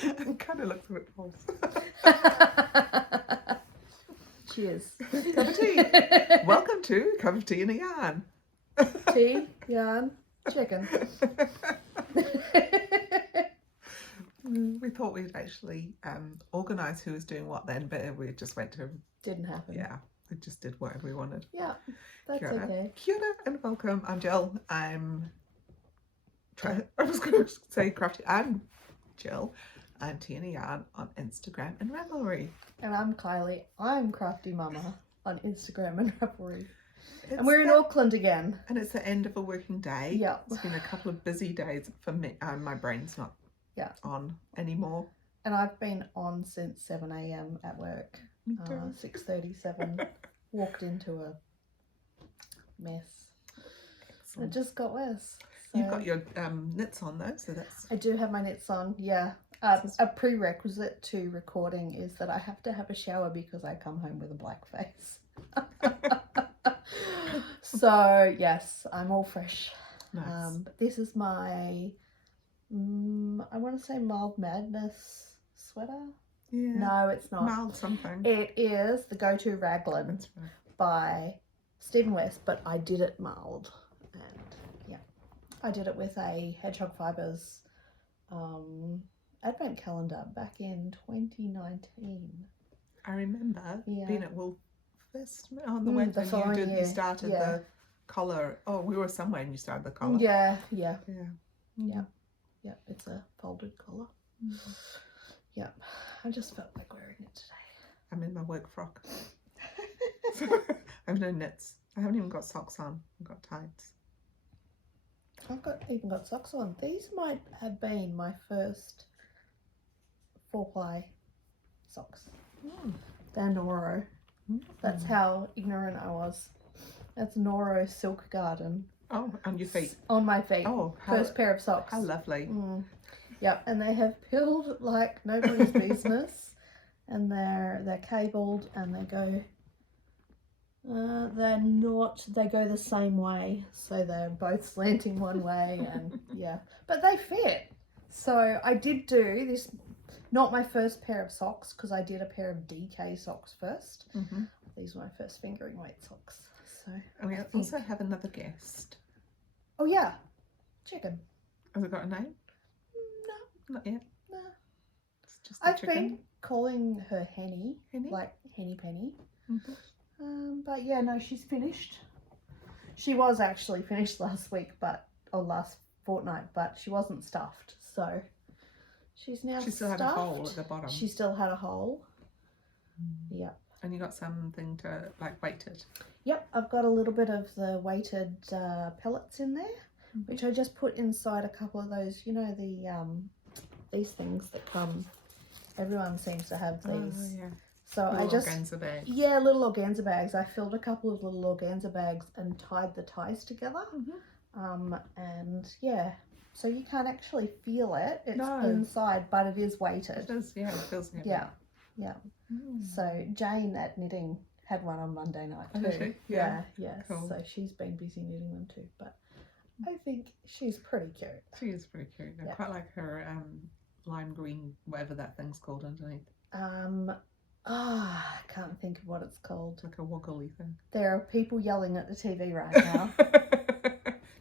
It kind of looks a bit false. Cheers. Cup of tea. Welcome to Cup of Tea and a Yarn. Tea, yarn, chicken. We thought we'd actually organise who was doing what then, but we just went to... Didn't happen. Yeah, we just did whatever we wanted. Yeah, that's Kia ora. okay. Kia ora and welcome. I'm Jill. I was going to say crafty. I'm Jill. I'm Tea and a Yarn on Instagram and Ravelry. And I'm Kylie. I'm Crafty Mama on Instagram and Ravelry. It's And we're in Auckland again. And it's the end of a working day. Yeah. It's been a couple of busy days for me. My brain's not on anymore. And I've been on since 7 a.m. at work. Me too. 6:37. Walked into a mess. Excellent. It just got worse. So You've got your knits on though, so that's... I do have my knits on, yeah. A prerequisite to recording is that I have to have a shower because I come home with a black face. So, yes, I'm all fresh. Nice. But this is my, I want to say Mild Madness sweater. Yeah. No, it's not. Mild something. It is the Go-To Raglan That's right. by Stephen West, but I did it mild. And yeah, I did it with a Hedgehog Fibres advent calendar back in 2019. I remember Yeah. being at Wool first on the way the when following you year. started Yeah. the collar. Oh, we were somewhere and you started the collar. Yeah. Yeah. Yeah, it's a folded collar. Mhm. Yeah, I just felt like wearing it today. I'm in my work frock. So, I have no knits. I haven't even got socks on. I've got tights. I've even got socks on. These might have been my first 4-ply socks. They're Noro. That's how ignorant I was. That's Noro Silk Garden. Oh, on your feet. On my feet. Oh, First pair of socks. How lovely. Yep, and they have peeled like nobody's business. And they're cabled and they go... they go the same way. So they're both slanting one way and yeah. But they fit. So I did do this, not my first pair of socks, because I did a pair of DK socks first. These were my first fingering weight socks. So And we also have another guest. oh yeah, chicken. Has it got a name? No, Not yet. no. It's just a I've chicken. been calling her Henny, Henny? like Henny Penny. Mhm. But yeah, no, she's finished. She was actually finished last week, or last fortnight, but she wasn't stuffed. So she's now She still stuffed. had a hole at the bottom. She still had a hole. Yep. And you got something to like weight it. Yep, I've got a little bit of the weighted pellets in there, which I just put inside a couple of those, you know, these things that come, everyone seems to have these. Oh, yeah. So Little I just, organza bags. yeah, little organza bags. I filled a couple of little organza bags and tied the ties together. And yeah, so you can't actually feel it. It's inside, but it is weighted. It does, yeah, it feels heavy. Yeah, yeah. So Jane at knitting had one on Monday night too. Oh, did she? Yeah, Yeah. yeah. Cool. So she's been busy knitting them too, but I think she's pretty cute. She is pretty cute. I Yeah. quite like her lime green, whatever that thing's called underneath. I can't think of what it's called. It's like a woggly thing. There are people yelling at the TV right now.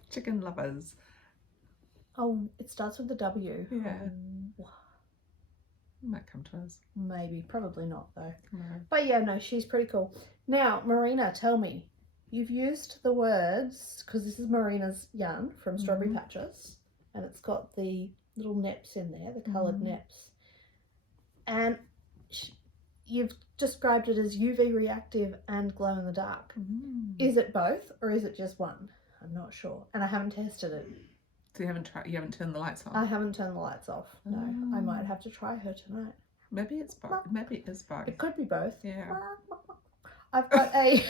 Chicken lovers. Oh, it starts with a W. Yeah. Might come to us. Maybe, probably not though. No. But yeah, no, she's pretty cool. Now, Marina, tell me, you've used the words, because this is Marina's yarn from Strawberry Patches, and it's got the little neps in there, the coloured neps. And you've described it as UV reactive and glow in the dark. Is it both, or is it just one? I'm not sure, and I haven't tested it. So you haven't turned the lights on? I haven't turned the lights off. No, I might have to try her tonight. Maybe it's both. Maybe it is both. It could be both. Yeah. I've got a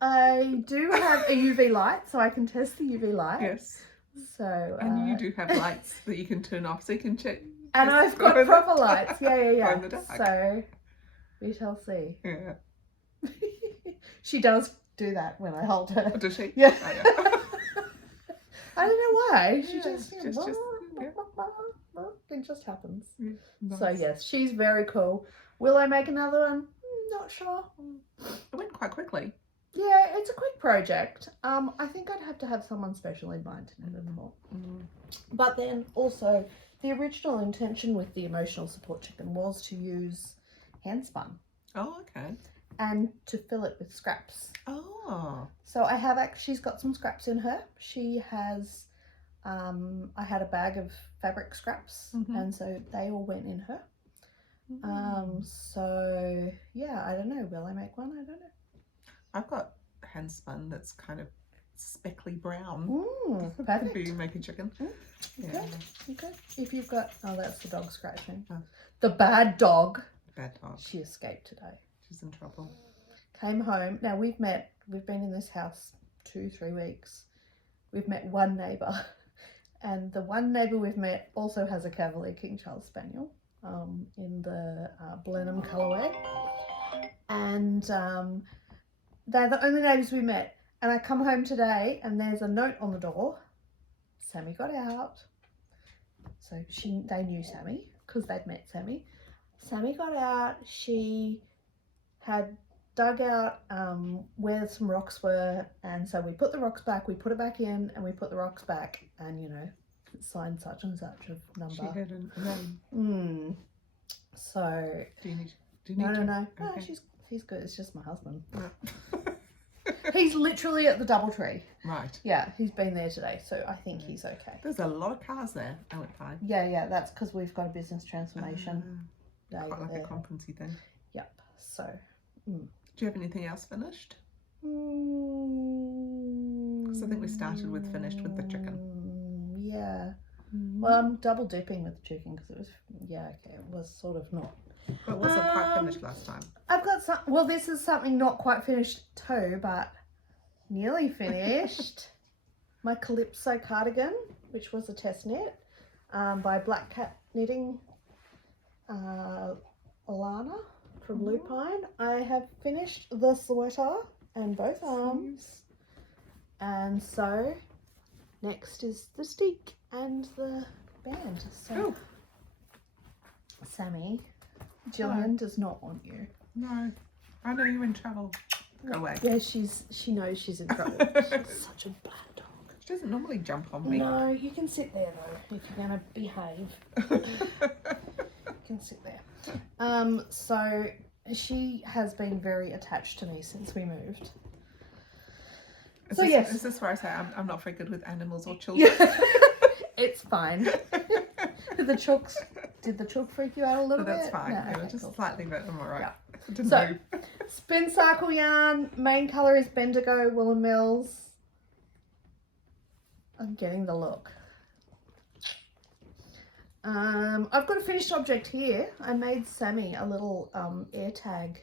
I do have a UV light, so I can test the UV light. Yes. So And you do have lights that you can turn off, so you can check. and I've got proper lights. Yeah. Glow in the dark. So we shall see. Yeah. She does do that when I hold her. Does she? Yeah. Oh, yeah. I don't know try. She Yeah, just, yeah. it just happens. Yeah, So nice. yes, she's very cool. Will I make another one? Not sure. It went quite quickly. Yeah, it's a quick project. I think I'd have to have someone special in mind to knit it for. But then also, the original intention with the emotional support chicken was to use hand spun Oh, okay. and to fill it with scraps. Oh. So I have she's got some scraps in her. She has, I had a bag of fabric scraps, and so they all went in her. So yeah, I don't know. Will I make one? I don't know. I've got hand spun that's kind of speckly brown. Perfect. Maybe you make a chicken. Yeah. Okay. If you've got, oh, that's the dog scratching. Oh. The bad dog. Bad dog. She escaped today. She's in trouble. Came home. Now we've been in this house 2-3 weeks. We've met one neighbour, and the one neighbour we've met also has a Cavalier King Charles Spaniel, in the Blenheim colourway, and they're the only neighbours we met. And I come home today, and there's a note on the door. Sammy got out. So they knew Sammy because they'd met Sammy. Sammy got out. She had dug out where some rocks were, and so we put the rocks back, we put it back in, and we put the rocks back, and you know, signed such and such a number. She had a name. So Do you need no. Okay. No, he's good. It's just my husband. Oh. He's literally at the Doubletree. Right. Yeah, he's been there today, so I think he's okay. There's a lot of cars there. I went by. Yeah, that's because we've got a business transformation. Quite like a conference thing. Yep. So. Do you have anything else finished? Because I think we started with finished with the chicken. Yeah. Well, I'm double dipping with the chicken because it was, it was sort of not. It wasn't quite finished last time. I've got some, well, this is something not quite finished too, but nearly finished. My Calypso cardigan, which was a test knit by Black Cat Knitting, Alana from Lupine. I have finished the sweater and both arms, and so next is the stick and the band. So Sammy, Jillian does not want you. No, I know you're in trouble. Go away. Yeah, she knows she's in trouble. She's such a bad dog. She doesn't normally jump on me. No, you can sit there though if you're gonna behave. You can sit there. So she has been very attached to me since we moved. Is this where I say I'm not very good with animals or children? It's fine. Did the chook freak you out a little bit? That's fine. No, Okay, okay, just cool. slightly, but I'm alright. Yeah. So, spin cycle yarn. Main colour is Bendigo Woolen Mills. I'm getting the look. I've got a finished object here. I made Sammy a little air tag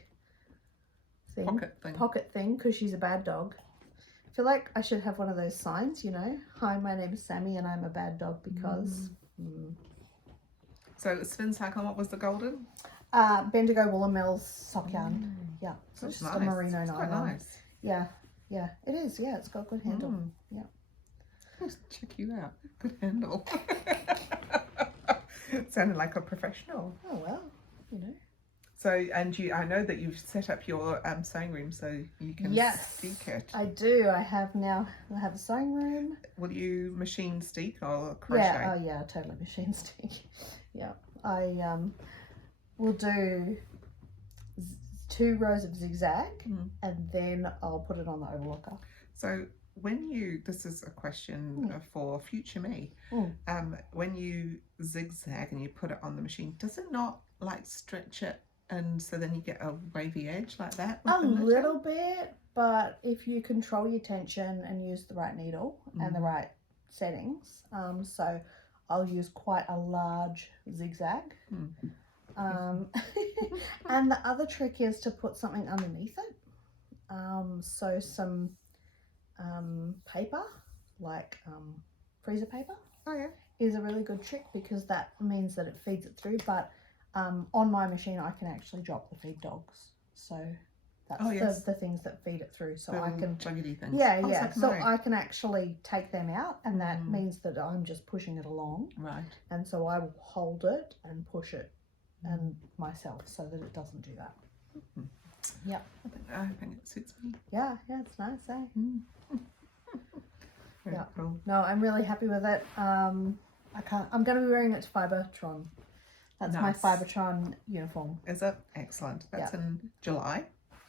thing. Pocket thing, because she's a bad dog. I feel like I should have one of those signs, you know. Hi, my name is Sammy and I'm a bad dog because... So spin cycle, what was the golden? Bendigo Woolen Mills sock yarn. Yeah, so it's just nice. a merino it's quite nylon. nice. Yeah, it is. Yeah, it's got a good handle. Yeah. Let's check you out. Good handle. Sounded like a professional. Oh well, you know. So, and I know that you've set up your sewing room so you can steek it. I do. I have a sewing room. Will you machine steek or crochet? Yeah, oh yeah, totally machine steek. Yeah, I will do 2 rows of zigzag and then I'll put it on the overlocker. So this is a question for future me, when you zigzag and you put it on the machine, does it not like stretch it and so then you get a wavy edge like that? A little bit, but if you control your tension and use the right needle and the right settings, so I'll use quite a large zigzag. And the other trick is to put something underneath it. So some paper, like freezer paper, is a really good trick because that means that it feeds it through. But on my machine, I can actually drop the feed dogs, so That's Oh, yes. the things that feed it through. So The I can, juggedy things. yeah, Oh, yeah. so can So I. I can actually take them out, and that means that I'm just pushing it along. Right. And so I will hold it and push it and myself so that it doesn't do that. Yep. I think it suits me. Yeah, it's nice, eh? Very Yeah. cool. No, I'm really happy with it. I'm going to be wearing it to Fibertron. That's my Nice. Fibertron uniform. Is it? Excellent. That's in July.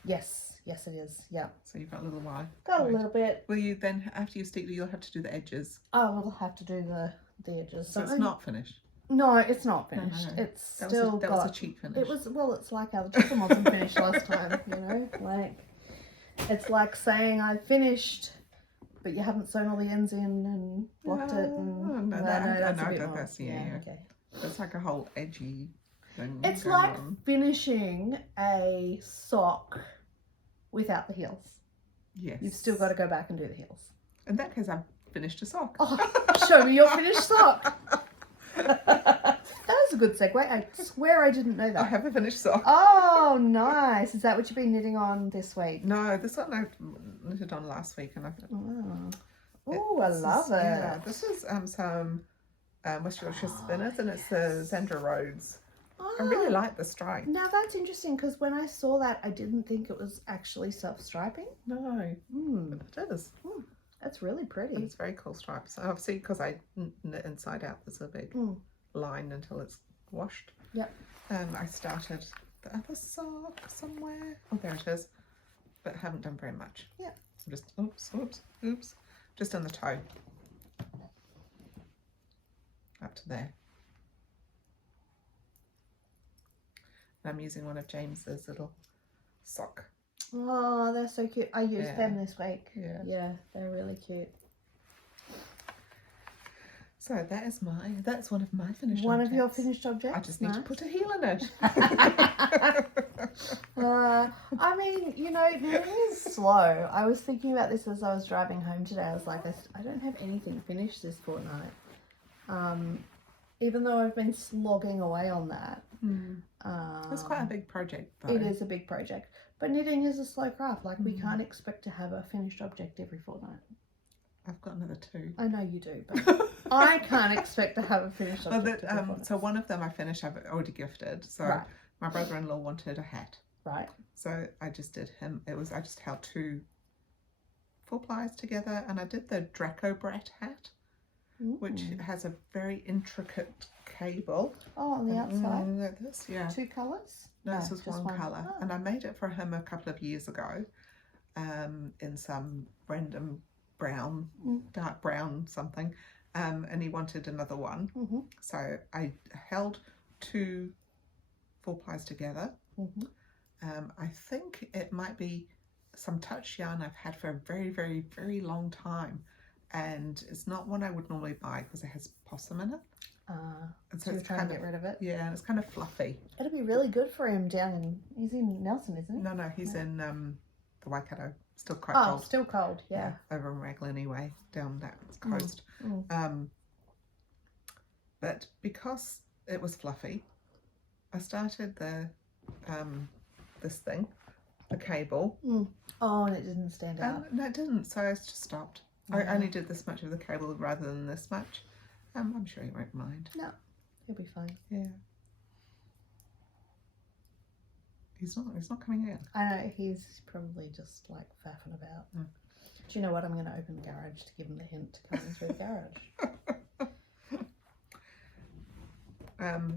Yes, it is. Yeah. So you've got a little while. Got a little bit. Will you then, after you stick, you'll have to do the edges? I will have to do the edges. So it's not finished? No, it's not finished. No. It's That still was a cheap finish. It was, well, it's like how the chicken wasn't finished last time, you know? Like, it's like saying I finished, but you haven't sewn all the ends in and blocked it. And, I know that's, yeah. Okay. It's like a whole edgy thing. It's going like on. finishing a sock without the heels. Yes. You've still got to go back and do the heels. In that case, I've finished a sock. Oh, show me your finished sock. That was a good segue. I swear I didn't know I that. have a finished sock. Oh, nice. Is that what you've been knitting on this week? No, this one I knitted on last week, and I thought, Oh, I love it. Yeah, this is some West Yorkshire spinners, and it's the Zandra Rhodes. I really like the stripe. Now that's interesting because when I saw that, I didn't think it was actually self-striping. No, it is. That's really pretty. It's very cool stripes. Obviously, because I knit inside out, there's a big line until it's washed. Yep. I started the other sock somewhere. Oh, there it is. But haven't done very much. Yeah. Just oops. Just on the toe. Up to there. And I'm using one of James's little sock. Oh, they're so cute. I used them this week. Yeah, they're really cute. So that's one of my finished One objects. of your finished objects. I just need to put a heel in it. I mean, you know, knitting is slow. I was thinking about this as I was driving home today. I was like, I don't have anything finished this fortnight. Even though I've been slogging away on that. It's quite a big project, though. It is a big project. But knitting is a slow craft. Like, we can't expect to have a finished object every fortnight. I've got another 2. I know you do, but I can't expect to have a finished object every fortnight. So one of them I finished, I've already gifted. So my brother-in-law wanted a hat. Right. So I just did him. I just held 2 4 plies together, and I did the Draco Brat hat, which has a very intricate cable. Oh, on the outside? Like this, yeah. 2 colours? No, this was one colour. Oh. And I made it for him a couple of years ago in some random brown, dark brown something. And he wanted another one. So I held 2 4 plies together. I think it might be some touch yarn I've had for a very, very, very long time. And it's not one I would normally buy because it has possum in it. And so you're trying to get rid of it? Yeah, and it's kind of fluffy. It'll be really good for him he's in Nelson, isn't he? No, he's in the Waikato. Still quite cold. Oh, still cold, yeah. Over in Raglan anyway, down that coast. But because it was fluffy, I started the this thing, the cable. Oh, and it didn't stand out. No, it didn't, so I just stopped. I only did this much of the cable rather than this much. I'm sure he won't mind. No, he'll be fine. Yeah. He's not coming in. I know, he's probably just like faffing about. Do you know what? I'm going to open the garage to give him the hint to come in through the garage.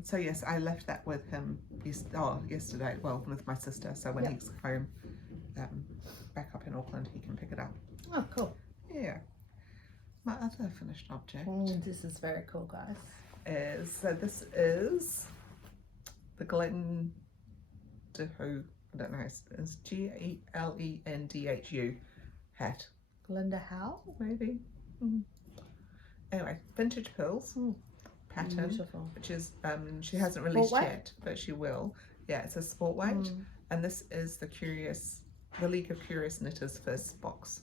So yes, I left that with him yesterday, well, with my sister, so when he's home back up in Auckland, he can pick it up. Oh, cool. Yeah. My other finished object This is very cool, guys. this is the Glendhu, I don't know, it's Glendhu hat. Glenda Howe? Maybe. Anyway, vintage pearls pattern. Beautiful. Which is she hasn't released Sport weight? yet, but she will. Yeah, it's a sport weight, and this is the League of Curious Knitters first box.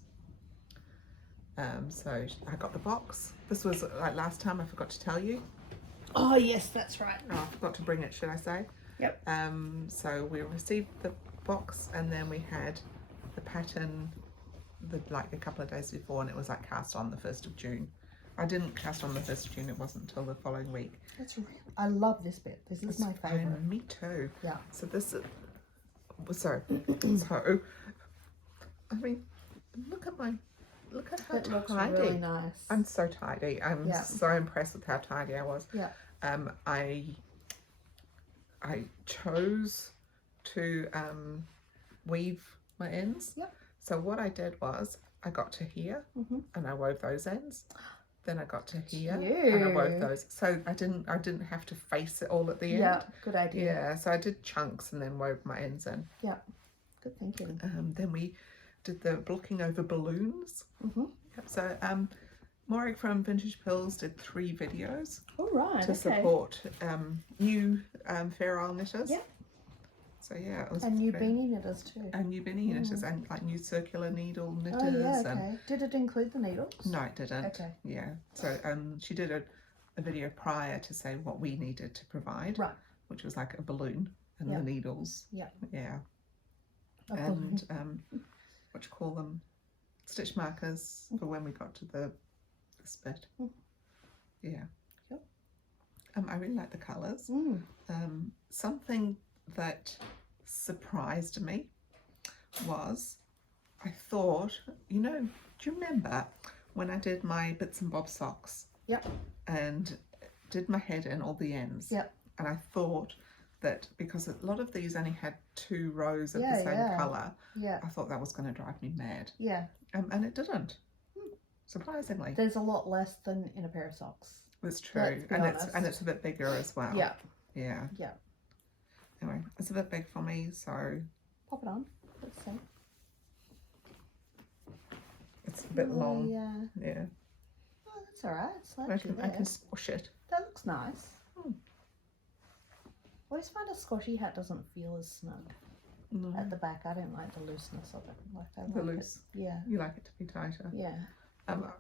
So I got the box. This was like last time, I forgot to tell you. Oh yes, that's right. Oh, I forgot to bring it, should I say? Yep. So we received the box, and then we had the pattern like a couple of days before, and it was like cast on the 1st of June. I didn't cast on the 1st of June, it wasn't until the following week. That's really, I love this bit. This is my favourite. Me too. Yeah. So this is, so I mean, look at how It looks tidy. really nice. I'm so tidy. I'm so impressed with how tidy I was. Yeah. I chose to weave my ends. Yep. So what I did was I got to here and I wove those ends. Then I got to here and I wove those. So I didn't have to face it all at the end. Yeah, good idea. Yeah, so I did chunks and then wove my ends in. Yeah, good thinking. Then we did the blocking over balloons. Yep. So Maury from Vintage Pills did 3 videos to support new Fair Isle knitters. Yeah. So yeah, it was and new beanie knitters too. And new beanie knitters and like new circular needle knitters. Oh yeah, okay. Did it include the needles? No, it didn't. Okay. Yeah. So she did a video prior to say what we needed to provide. Right. Which was like a balloon and the needles. Yeah. Yeah. And what you call them? Stitch markers for when we got to the split. Yeah. Yep. I really like the colours. Something that surprised me was I thought, do you remember when I did my bits and bobs socks? Yep. And did my head in all the ends? Yep. And I thought that because a lot of these only had 2 rows of the same colour, I thought that was going to drive me mad. Yeah. And it didn't. Surprisingly. There's a lot less than in a pair of socks. That's true. And it's a bit bigger as well. Yeah. Yeah. Yeah. Anyway, it's a bit big for me, so pop it on. Let's see. It's a bit long. Yeah. Yeah. Oh, that's alright. It's like I can squash it. That looks nice. I always find a squashy hat doesn't feel as snug. No. At the back, I don't like the looseness of it. Like I The like loose. It. Yeah. You like it to be tighter. Yeah.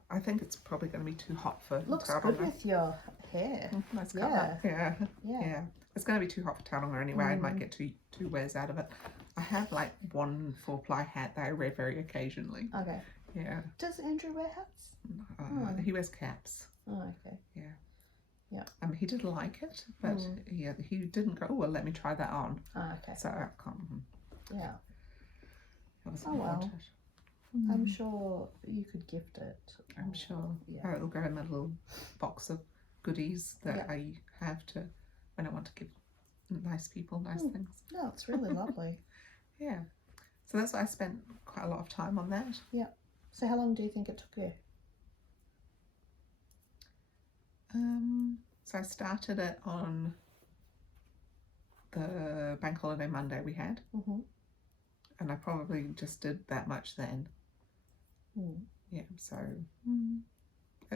I think it's probably going to be too hot for Looks Tauranga. good with your hair. Nice colour. Yeah. Yeah. It's going to be too hot for Tauranga anyway. I might get two wears out of it. I have like one 4-ply hat that I wear very occasionally. Okay. Yeah. Does Andrew wear hats? He wears caps. Oh, okay. Yeah. Yeah. He did like it, but he didn't go, well, let me try that on. Oh, okay. So I can't. Yeah. Oh, well. I'm sure you could gift it. I'm sure. Yeah. It'll go in that little box of goodies that I have to when I want to give nice people nice things. No, it's really lovely. Yeah. So that's why I spent quite a lot of time on that. Yeah. So how long do you think it took you? So I started it on the bank holiday Monday we had. And I probably just did that much then. Yeah, so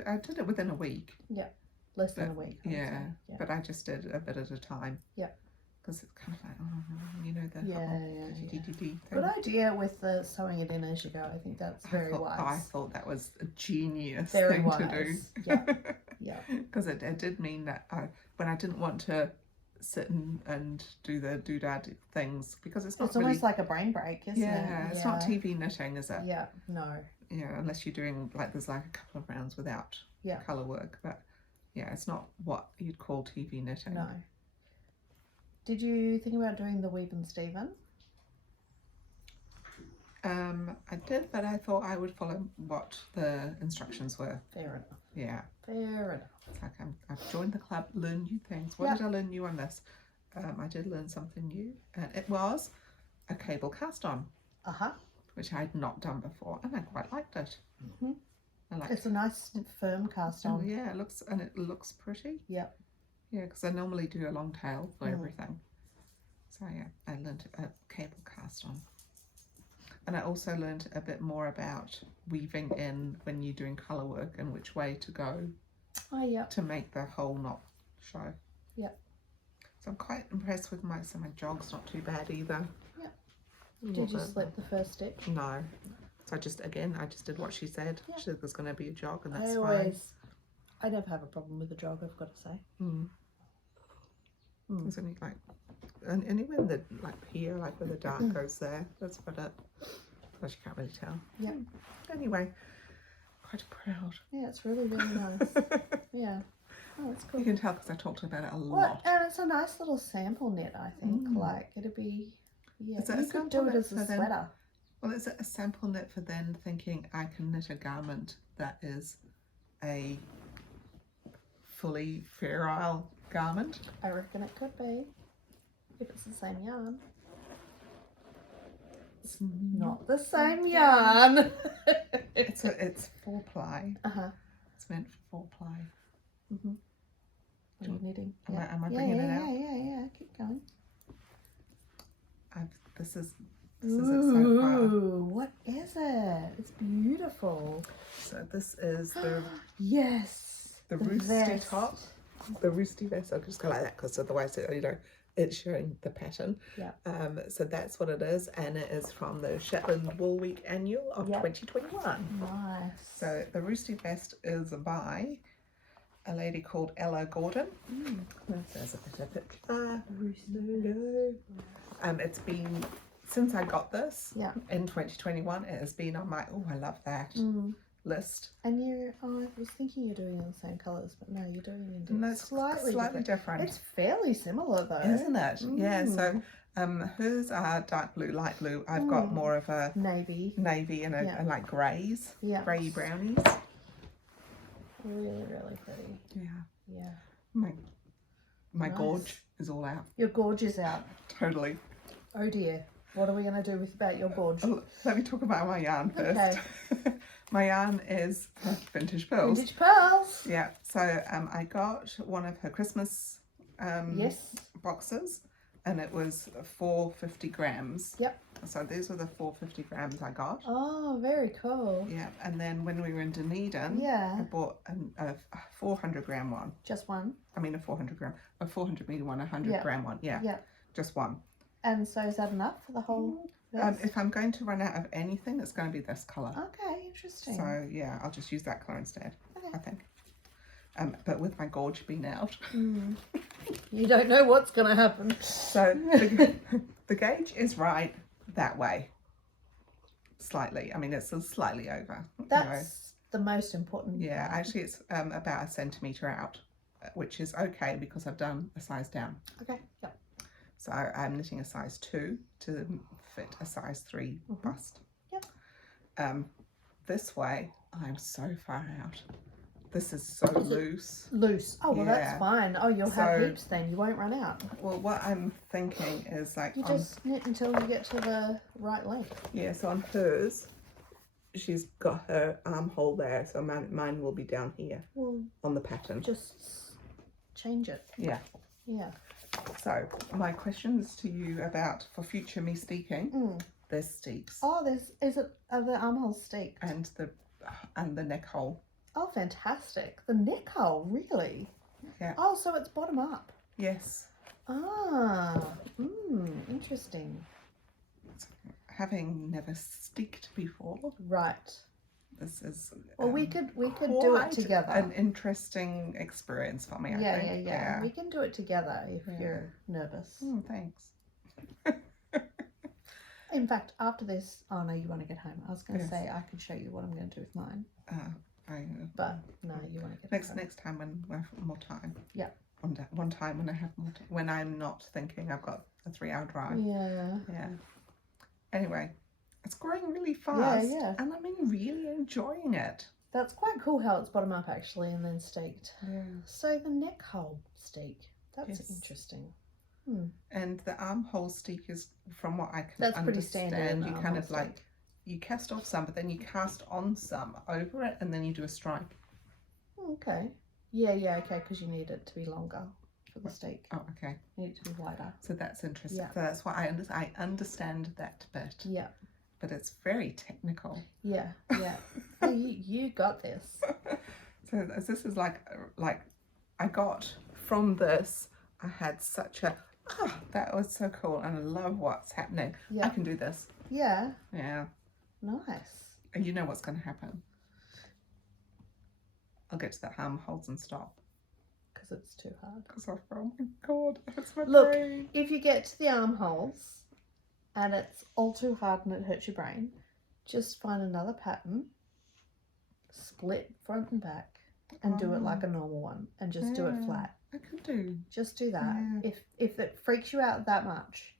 I did it within a week. Yeah, less than a week. Yeah, but I just did a bit at a time. Yeah. Because it's kind of like, the Good idea with the sewing it in as you go. I think that's very wise. I thought that was a genius very thing wise. to do. Yeah, yeah. Because it did mean that when I didn't want to sit and do the doodad things, because it's not it's almost like a brain break, isn't it? Yeah, it's not TV knitting, is it? Yeah, no. Yeah, unless you're doing like there's like a couple of rounds without colour work, but yeah, it's not what you'd call TV knitting. No. Did you think about doing the weave and Steven? I did, but I thought I would follow what the instructions were. Fair enough. Yeah. Fair enough. It's like I've joined the club, learned new things. What did I learn new on this? I did learn something new, and it was a cable cast on. Which I had not done before, and I quite liked it. It's a nice firm cast on. Yeah, it looks pretty. Yep. Yeah, because I normally do a long tail for everything. So yeah, I learned a cable cast on. And I also learned a bit more about weaving in when you're doing colour work and which way to go to make the whole knot show. Yep. So I'm quite impressed with my jog's not too bad either. Yep. Did you slip the first stitch? No. So I just did what she said. She said there's going to be a jog, and that's fine. I never have a problem with the jog, I've got to say. There's only like, and anywhere that like here, like where the dark goes there, that's about it. But you can't really tell. Yeah. Anyway, quite proud. Yeah, it's really, really nice. Yeah. Oh, that's cool. You can tell because I talked about it a Well, lot. and it's a nice little sample knit, I think. Like, it'd be, yeah, Is it a you could sample do it knit as a for then? sweater. Well, is it a sample knit for then thinking I can knit a garment that is a fully feral garment? I reckon it could be, if it's the same yarn. It's Not the same yarn. it's 4-ply. Uh-huh. It's meant for 4-ply. Mm-hmm. What are you knitting? Am I bringing it out? Yeah. Keep going. This is it so far. Ooh, what is it? It's beautiful. So this is the yes, the roosty vest. top, the roosty vest. I'll just go like that because otherwise it's showing the pattern. Yeah. So that's what it is, and it is from the Shetland Wool Week Annual of 2021. Nice. So the roosty vest is by a lady called Ella Gordon. There's a bit of picture. It's been since I got this in 2021. It has been on my I love that list. And I was thinking you're doing it in the same colours, but no, you're doing it in No, it's slightly different. It's fairly similar though, isn't it? Yeah. So hers are dark blue, light blue. I've got more of a navy and and like greys, grey brownies. Really, really pretty. Yeah. Yeah. My gorge is all out. Your gorge is out. Totally. Oh dear. What are we going to do about your gorge? Let me talk about my yarn first. Okay. My yarn is Vintage Pearls. Vintage Pearls. Yeah. So I got one of her Christmas boxes, and it was 450 grams. Yep. So these were the 450 grams I got. Oh, very cool. Yeah. And then when we were in Dunedin, I bought a 400 gram one. Just one? I mean a 400 meter one, 100 gram one. Yeah. Yeah. Just one. And so is that enough for the whole vest? If I'm going to run out of anything, it's going to be this colour. Okay, interesting. So yeah, I'll just use that colour instead, okay. I think. But with my gorge being out. You don't know what's going to happen. So the gauge is right that way. Slightly. I mean, it's slightly over. That's the most important Yeah, part. actually it's about a centimetre out, which is okay because I've done a size down. Okay, yep. So I'm knitting a size 2 to fit a size 3 bust. Yep. This way, I'm so far out. This is so loose. Loose. Oh, well, that's fine. Oh, you'll have heaps then. You won't run out. Well, what I'm thinking is like... You just knit until you get to the right length. Yeah, so on hers, she's got her armhole there, so mine will be down here on the pattern. Just change it. Yeah. Yeah. So my questions to you about for future me steeking, there's steeks. Oh, are the armholes steeked? And the neck hole. Oh, fantastic. The neck hole, really? Yeah. Oh, so it's bottom up. Yes. Ah, interesting. Having never steeked before. Right. This is well, we could do it together. An interesting experience for me. I think. Yeah. We can do it together if you're nervous. Thanks. In fact, after this, oh no, you want to get home. I was going to say I could show you what I'm going to do with mine. But no, you want to get home. Next time when we have more time. Yeah. One time when I have more time, when I'm not thinking I've got a 3-hour drive. Yeah. Yeah. Anyway. It's growing really fast, yeah. and I'm really enjoying it. That's quite cool how it's bottom up actually and then steeked. Yeah. So the neck hole steek, that's interesting. And the armhole steek is, from what I can that's understand, pretty standard. You kind of like, you cast off some, but then you cast on some over it, and then you do a stripe. Okay. Yeah, okay, because you need it to be longer for the steek. Oh, okay. You need it to be wider. So that's interesting. Yeah. So that's why I understand that bit. Yeah. But it's very technical. Yeah. Oh, you got this. So this is like I got from this, I had such a, that was so cool, and I love what's happening. Yeah. I can do this. Yeah. Yeah. Nice. And you know what's going to happen. I'll get to the armholes and stop. Because because it's too hard. Because oh my god, it hurts my Look, brain. if you get to the armholes and it's all too hard and it hurts your brain, just find another pattern, split front and back, and do it like a normal one, and just do it flat. I could do. Just do that. Yeah. If it freaks you out that much,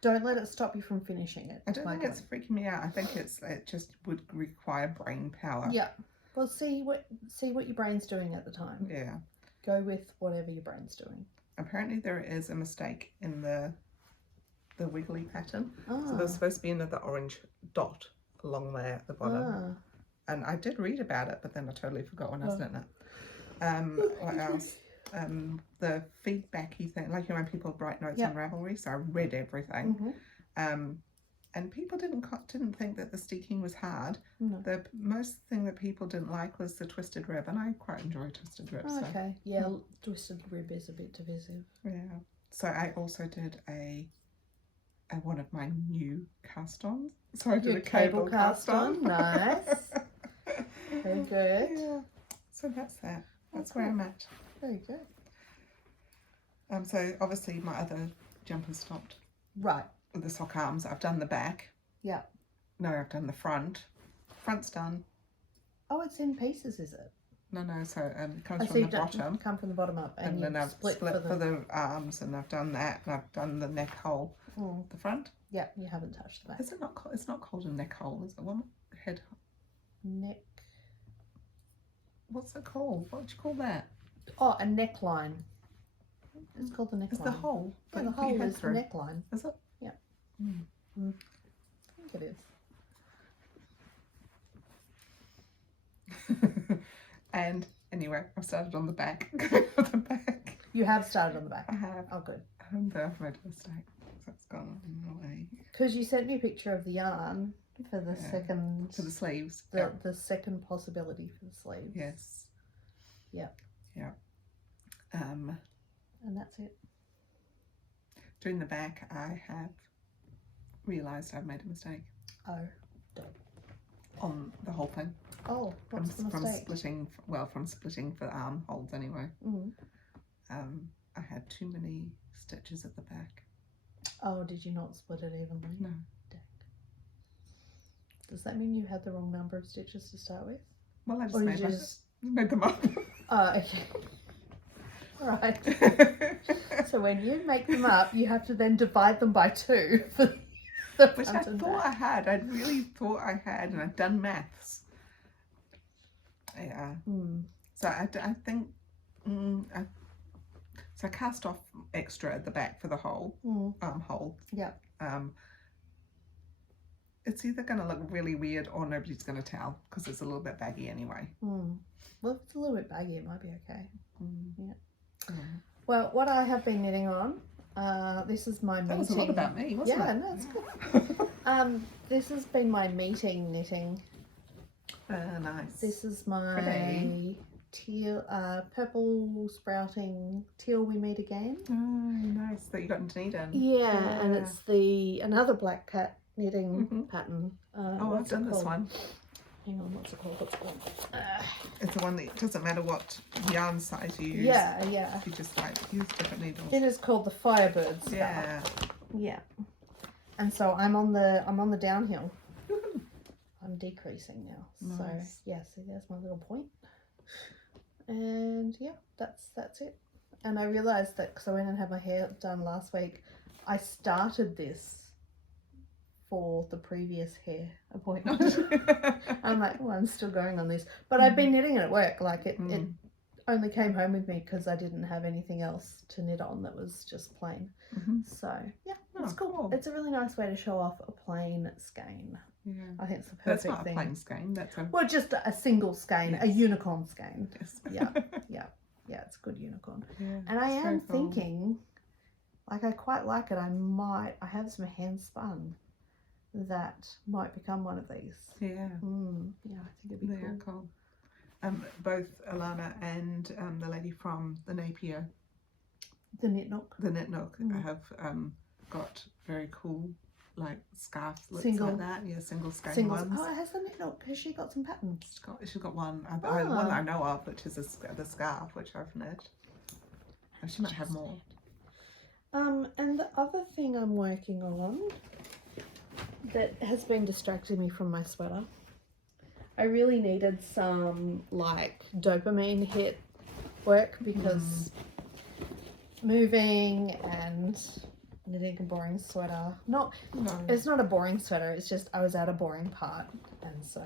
don't let it stop you from finishing it. I don't think it's freaking me out. I think it just would require brain power. Yeah. Well, see what your brain's doing at the time. Yeah. Go with whatever your brain's doing. Apparently there is a mistake in the wiggly pattern. Ah. So there's supposed to be another orange dot along there at the bottom. And I did read about it, but then I totally forgot when I was doing it. What else? The feedbacky thing, like when people write notes on Ravelry, so I read everything. And people didn't think that the sticking was hard. No. The most thing that people didn't like was the twisted rib, and I quite enjoy twisted ribs. Oh, okay. Yeah, twisted rib is a bit divisive. Yeah. So I also did a one of my new cast-ons. So I did a cable cast-on. Nice. Very good. Yeah. So that's that. That's where I'm at. Very good. So obviously my other jumper stopped. Right. With the sock arms. I've done the back. Yeah. No, I've done the front. Front's done. Oh, it's in pieces, is it? No, so it comes from the bottom. Come from the bottom up, and then I've split for the arms, and I've done that, and I've done the neck hole. The front. Yeah, you haven't touched the back. Is it not? It's not called a neck hole, is it? One head. Neck. What's it called? What would you call that? Oh, a neckline. It's called the neckline. It's the hole. Yeah, the hole is the neckline. Is it? Yeah. Mm. I think it is. And anyway, I've started on the back. The back. You have started on the back? I have. Oh, good. And I've made a mistake. So it's gone away. Because you sent me a picture of the yarn for the second... For the sleeves. The second possibility for the sleeves. Yes. Yeah. Yeah. And that's it. Doing the back, I have realised I've made a mistake. Oh, don't. On the whole thing. Oh, what's the mistake? From splitting for armholes anyway. I had too many stitches at the back. Oh, did you not split it evenly? No. Dang. Does that mean you had the wrong number of stitches to start with? Well, I just made them up. Oh, okay. Alright. So when you make them up, you have to then divide them by 2 for the Which I thought I had. I really thought I had, and I'd done maths. Yeah. So I think so I cast off extra at the back for the hole. Hole. Yeah. It's either going to look really weird or nobody's going to tell because it's a little bit baggy anyway. Well, if it's a little bit baggy, it might be okay. Yeah. Well, what I have been knitting on, this is my meeting. That was a lot about me, wasn't it? Yeah, no, it's good. This has been my meeting knitting. Nice. This is my Pretty. teal, purple sprouting teal we meet again. Oh, nice that you got into knit in. Yeah, and it's another black cat knitting pattern. I've done this one. Hang on, what's it called? It's the one that doesn't matter what yarn size you use. Yeah, yeah. You just use different needles. It is called the Firebird scarf. Yeah. Yeah. And so I'm on the downhill. I'm decreasing now. Nice. So yeah, see there's my little point. And yeah, that's it. And I realised that because I went and had my hair done last week, I started this for the previous hair appointment. I'm like, oh, I'm still going on this. But I've been knitting it at work. Like it only came home with me because I didn't have anything else to knit on that was just plain. So yeah, it's cool. It's a really nice way to show off a plain skein. Yeah. I think it's the perfect That's not thing. a plain skein. That's a... Well, just a single skein, a unicorn skein. Yes. Yeah, it's a good unicorn. Yeah, and I am cool. thinking, like I quite like it. I have some hand spun that might become one of these. Yeah. Yeah, I think it'd be cool. Both Alana and the lady from the Napier, the Knit Nook, have got very cool like scarves single like that. Yeah, single skein ones. Oh, has the Knit Nook? Has she got some patterns? She's got one. One that I know of, which is the scarf, which I've knit. She might have more. And the other thing I'm working on that has been distracting me from my sweater, I really needed some like dopamine hit work because moving and knitting a boring sweater, it's not a boring sweater, it's just I was at a boring part, and so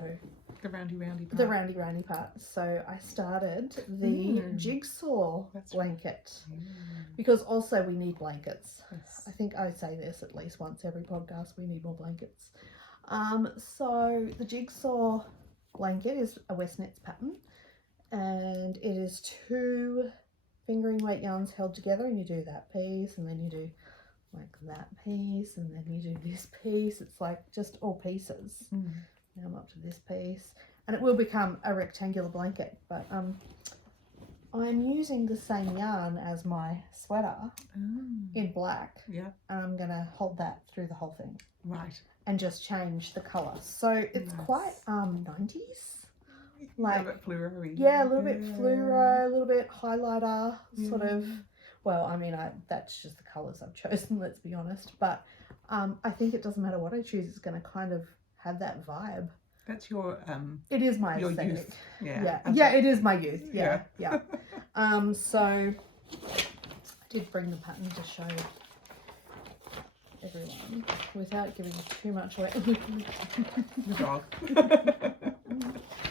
the roundy part. the roundy part, so I started the jigsaw blanket because also we need blankets. Yes. I think I say this at least once every podcast, we need more blankets. So the jigsaw blanket is a West Knits pattern, and it is 2 fingering weight yarns held together, and you do that piece, and then you do like that piece, and then you do this piece. It's like just all pieces. Now I'm up to this piece, and it will become a rectangular blanket, but I'm using the same yarn as my sweater in black. Yeah. And I'm gonna hold that through the whole thing. Right. And just change the colour. So it's quite 90s. Like, a bit fluoro-y. Yeah, a little bit fluoro, a little bit highlighter, sort of. Well, I mean, that's just the colours I've chosen, let's be honest. But I think it doesn't matter what I choose, it's going to kind of have that vibe. That's your it is my your aesthetic. youth. Yeah, it is my youth. Yeah. So I did bring the pattern to show everyone without giving too much away. The dog.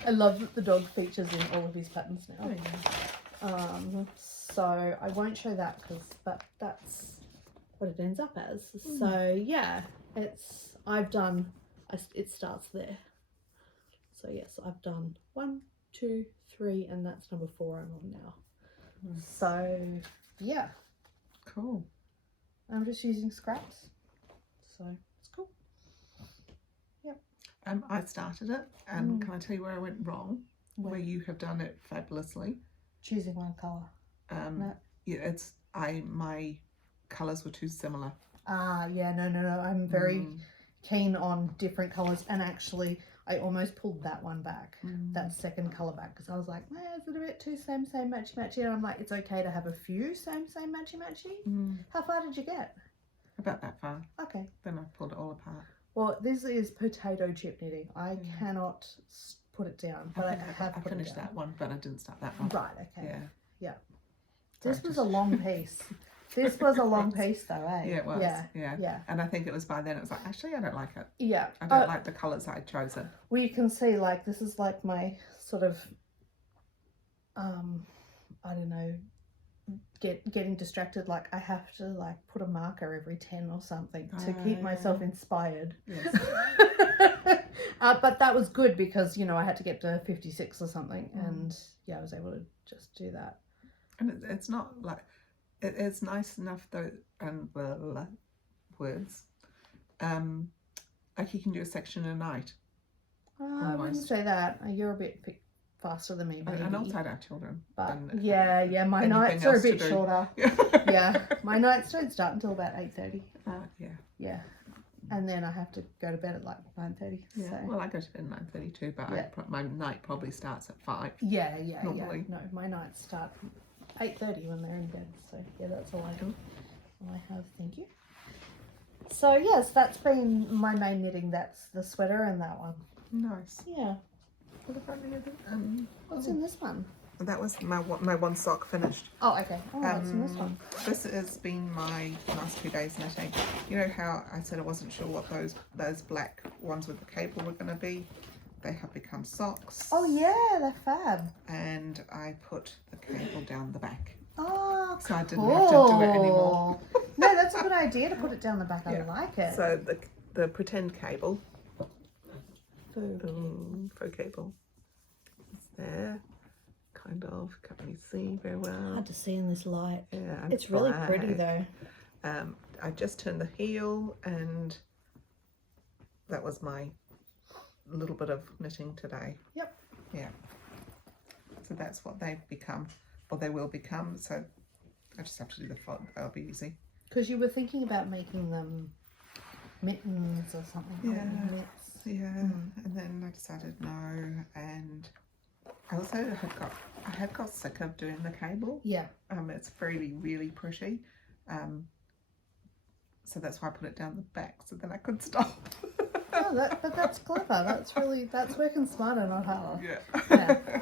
I love that the dog features in all of his patterns now. So I won't show that but that's what it ends up as. So yeah, it starts there. So yes, I've done 1, 2, 3, and that's number 4 I'm on now. So yeah, cool. I'm just using scraps, so it's cool. Yep. I started it, and can I tell you where I went wrong? Where you have done it fabulously. Choosing one colour. No. Yeah, my colours were too similar. Yeah, no. I'm very keen on different colours, and actually I almost pulled that one back, that second colour back, because I was like, is it a bit too same matchy? And I'm like, it's okay to have a few same matchy. How far did you get? About that far. Okay. Then I pulled it all apart. Well, this is potato chip knitting. I cannot put it down, but I have put finished it down. that one, but I didn't start that one. Right, okay. Yeah. Sorry, This was a long piece. This was a long piece though, eh? Yeah, it was. Yeah. And I think it was by then, it was like, actually, I don't like it. Yeah. I don't like the colours I'd chosen. Well, you can see, like, this is like my sort of, I don't know, getting distracted. Like, I have to, like, put a marker every 10 or something to keep myself inspired. Yes. But that was good because, I had to get to 56 or something. And, yeah, I was able to just do that. And it's not like, it's nice enough though, and words, like you can do a section a night. I wouldn't say that. You're a bit faster than me, maybe. And also I have children. But my nights are a bit shorter. Yeah, my nights don't start until about 8:30. Yeah. And then I have to go to bed at like 9:30. Yeah. So. Well, I go to bed at 9:30 too, but my night probably starts at 5. Yeah. Normally. No, my nights start 8:30 when they're in bed. So yeah, that's all I do. All I have. Thank you. So yes, that's been my main knitting. That's the sweater and that one. Nice. Yeah. What's in this one? That was my one sock finished. Oh, okay. What's in this one? This has been my last 2 days knitting. You know how I said I wasn't sure what those black ones with the cable were going to be? They have become socks. Oh yeah, they're fab. And I put the cable down the back. Oh, so I didn't have to do it anymore. No, that's a good idea to put it down the back. I like it. So the pretend cable. Faux cable. It's there. Kind of. Can't really see very well. Hard to see in this light. Yeah. It's really pretty though. I just turned the heel, and that was my little bit of knitting today. Yep. Yeah. So that's what they've become, or they will become. So I just have to do the font. That'll be easy. Because you were thinking about making them mittens or something. Yeah. And then I decided no, and I also had got I have got sick of doing the cable. Yeah. It's really, really pretty. So that's why I put it down the back, so then I could stop. Oh, but that's clever. That's working smarter, not harder. Yeah.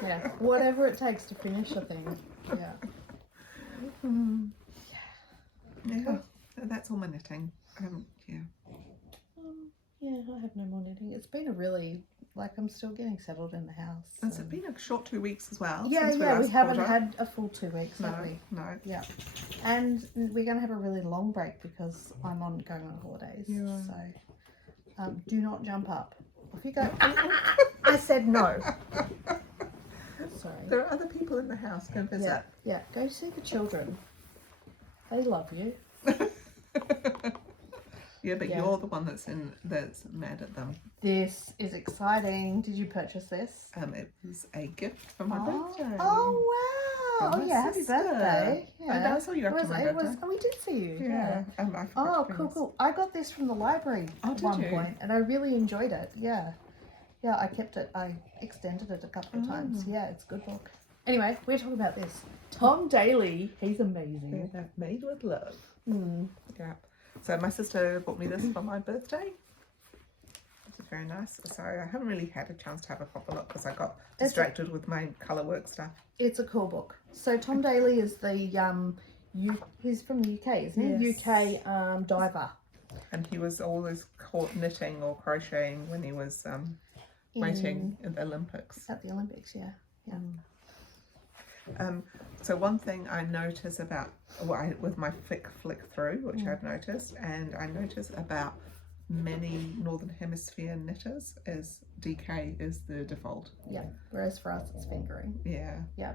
Yeah. Whatever it takes to finish a thing. Yeah. Yeah. Cool. That's all my knitting. Yeah. Yeah, I have no more knitting. It's been a really, I'm still getting settled in the house. It's been a short 2 weeks as well. Yeah, since we haven't quarter. had a full 2 weeks, have we? No. Yeah. And we're going to have a really long break because I'm going on holidays. Yeah. So, do not jump up. Off you go. I said no. Sorry. There are other people in the house. Go visit. Yeah. Go see the children. They love you. Yeah, but you're the one that's mad at them. This is exciting. Did you purchase this? It was a gift for my birthday. Oh wow! From Oh my yeah, happy sister. birthday! I saw you after my birthday. We did see you. Yeah. I forgot Oh, to bring this. cool. I got this from the library at one point, and I really enjoyed it. Yeah. I kept it. I extended it a couple of times. Yeah, it's a good book. Anyway, we're talking about this. Tom Daly, he's amazing. Yeah, made with love. Mm. Yeah. So my sister bought me this for my birthday. Which is very nice. So I haven't really had a chance to have a proper look because I got distracted with my colour work stuff. It's a cool book. So Tom Daly is the he's from the UK, isn't he? Yes. UK diver. And he was always caught knitting or crocheting when he was waiting at the Olympics. At the Olympics, yeah. So one thing I notice about with my flick through, which I've noticed, and I notice about many Northern Hemisphere knitters, is DK is the default. Yeah. Whereas for us, it's fingering. Yeah. Yeah.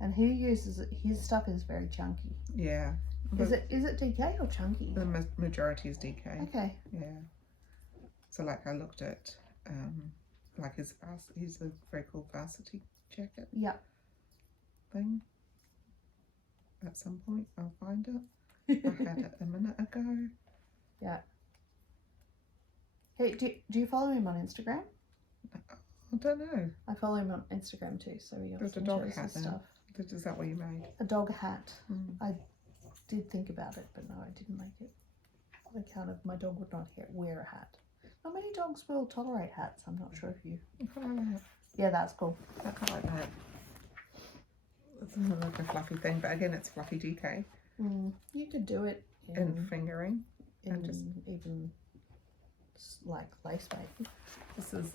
And he uses his stuff is very chunky. Yeah. Is it DK or chunky? The majority is DK. Okay. Yeah. So I looked at he's a very cool varsity jacket. Yeah. Thing. At some point, I'll find it. I had it a minute ago. Yeah. Hey, do you follow him on Instagram? I don't know. I follow him on Instagram too, so he There's a often dog shows hat his then. stuff. Is that what you made? A dog hat. Mm. I did think about it, but no, I didn't make it. On account of my dog would not wear a hat. Not many dogs will tolerate hats. I'm not sure if you. I quite like that. Yeah, that's cool. I quite like that. It's not like a fluffy thing, but again, it's fluffy DK You could do it and fingering. in even lace making. This is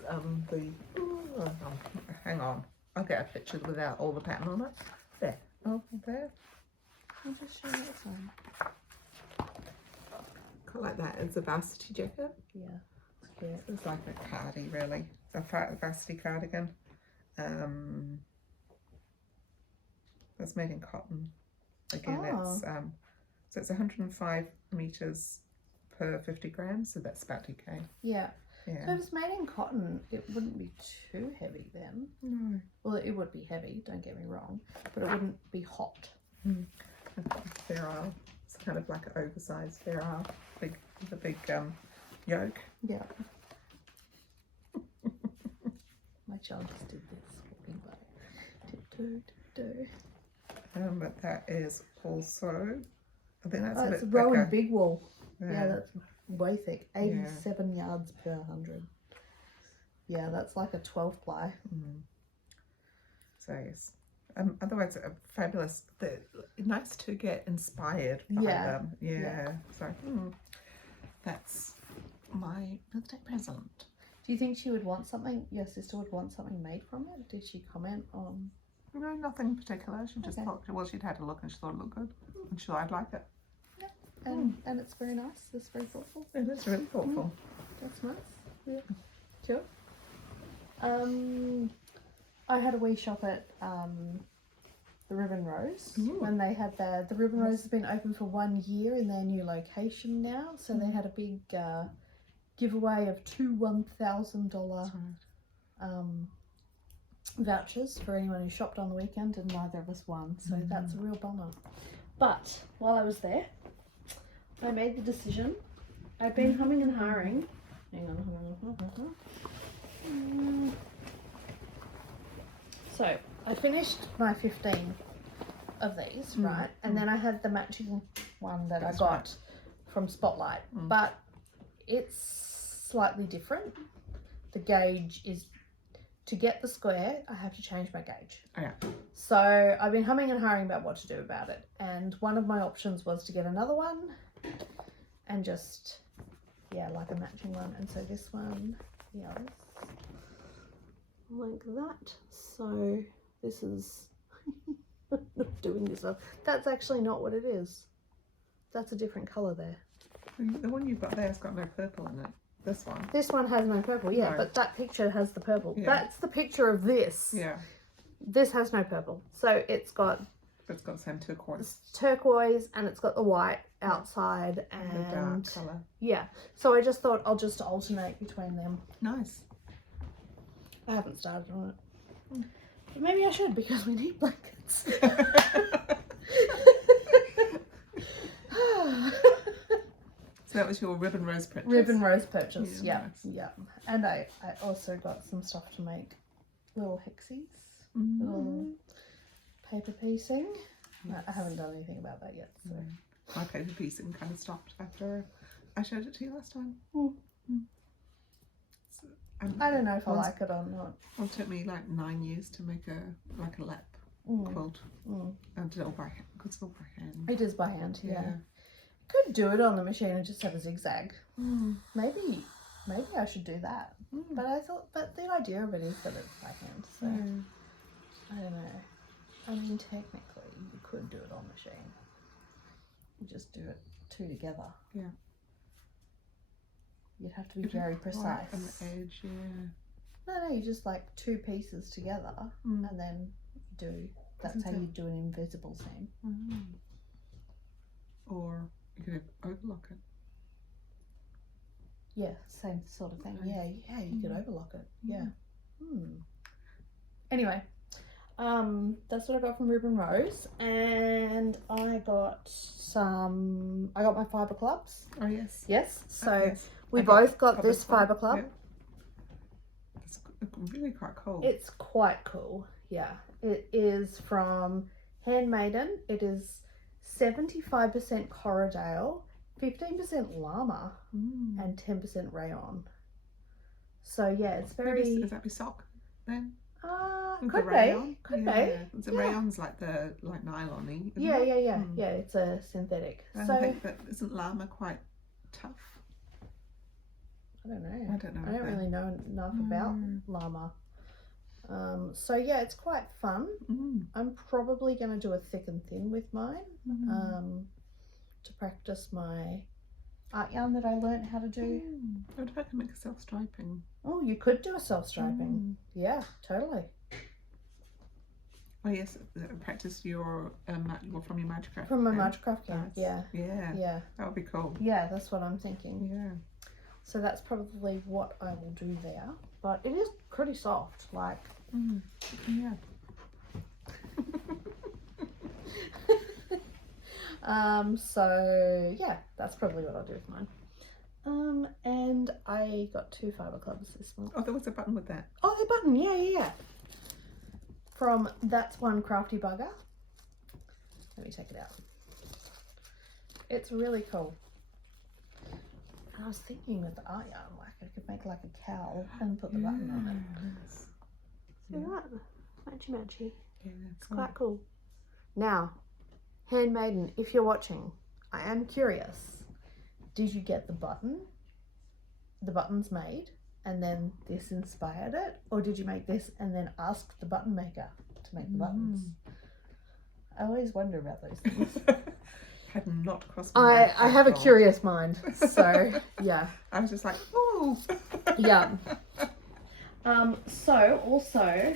hang on. I'll get a picture without all the pattern on it. There. Oh, there. I'll just show that side. Quite like that. It's a varsity jacket. Yeah, it's cute. It's like a cardi, really. It's a varsity cardigan. That's made in cotton. Again, it's so it's 105 meters per 50 grams, so that's about 2K. Yeah. Yeah. So if it's made in cotton, it wouldn't be too heavy then. No. Well, it would be heavy, don't get me wrong, but it wouldn't be hot. Feral. It's kind of like an oversized feral, with a big yoke. Yeah. My child just did this walking by. But that is also, I think that's It's a bit Rowan thicker. Big Wool. Yeah, that's way thick. 87 Yeah. yards per 100. Yeah, that's like a 12 ply. So yes. Otherwise, fabulous. Nice to get inspired by them. Yeah. So that's my birthday present. Do you think she would want something? Your sister would want something made from it? Did she comment on? No, nothing in particular. She just thought, well, she'd had a look and she thought it looked good, and she thought I'd like it. And it's very nice. It's very thoughtful. It is really thoughtful. That's nice. Yeah. Sure. I had a wee shop at the Ribbon Rose when they had the Ribbon Rose has been open for 1 year in their new location now. So they had a big giveaway of two $1,000 vouchers for anyone who shopped on the weekend, and neither of us won. So that's a real bummer. But while I was there, I made the decision. I'd been humming and hawing. Hang on. So I finished my 15 of these, right? And then I had the matching one that That's I got right. from Spotlight, but it's slightly different. The gauge is, to get the square, I have to change my gauge. Oh, yeah. So I've been humming and hawing about what to do about it. And one of my options was to get another one and just, yeah, like a matching one. And so this one, yes, like that. So this is not doing this one. That's actually not what it is. That's a different colour there. The one you've got there has got no purple in it. This one. This one has no purple, yeah, No. but that picture has the purple. Yeah. That's the picture of this. Yeah. This has no purple. So it's got But it's got the same turquoise. turquoise and it's got the white outside And the dark colour. yeah. So I just thought I'll just alternate between them. Nice. I haven't started on it. But maybe I should because we need blankets. So that was your ribbon rose purchase? Ribbon rose purchase, Yeah, yeah. nice. Yeah. And I also got some stuff to make little hexies, little paper piecing. Yes. I haven't done anything about that yet. So. My paper piecing kind of stopped after I showed it to you last time. So, I don't know if I once- like it or not. Well, it took me like 9 years to make a lap quilt. And did it all by hand. It's all by hand. It is by hand, yeah. Could do it on the machine and just have a zigzag. Maybe I should do that. But I thought, but the idea of it is that it's by hand. So I don't know. I mean, technically, you could do it on machine. You just do it two together. Yeah. You'd have to be very precise. On the edge, yeah. No, you just like two pieces together, and then do. That's how you do an invisible seam. Or you could overlock it. Yeah, same sort of thing. Nice. Yeah, you could overlock it. Yeah. Anyway, that's what I got from Ribbon Rose, and I got my fibre clubs. Oh yes. Yes. So yes. we I both got got this this one, fibre club. Yeah. It's really quite cool. It's quite cool. Yeah. It is from Handmaiden. It is 75% Corridale, 15% llama, and 10% rayon. So yeah, it's very. Does that be sock then? Could be. Could be. The rayon's like nylon-y. Yeah. Yeah, it's a synthetic. And so I think that isn't llama quite tough? I don't know. I don't know. I don't really know enough about llama. So yeah, it's quite fun. I'm probably going to do a thick and thin with mine to practice my art yarn that I learned how to do. What if I can make a self-striping? Oh, you could do a self-striping. Yeah, totally. Oh yes, practice your from your Magic From my Magic yarn. Yeah. Yeah. That would be cool. Yeah, that's what I'm thinking. Yeah. So that's probably what I will do there. But it is pretty soft, like. Yeah. So yeah, that's probably what I'll do with mine. And I got 2 fibre clubs this month. Oh, there was a button with that. Oh, the button, yeah. From That's One Crafty Bugger. Let me take it out. It's really cool. And I was thinking with the art yarn, like I could make like a cowl and put the button on it. See that? Matchy. Yeah, It's quite cool. Now, Handmaiden, if you're watching, I am curious. Did you get the button? The button's made, and then this inspired it? Or did you make this and then ask the button maker to make the buttons? I always wonder about those things. Had not crossed my mind. I have a curious mind, so yeah. I was just like, oh. Yeah. So also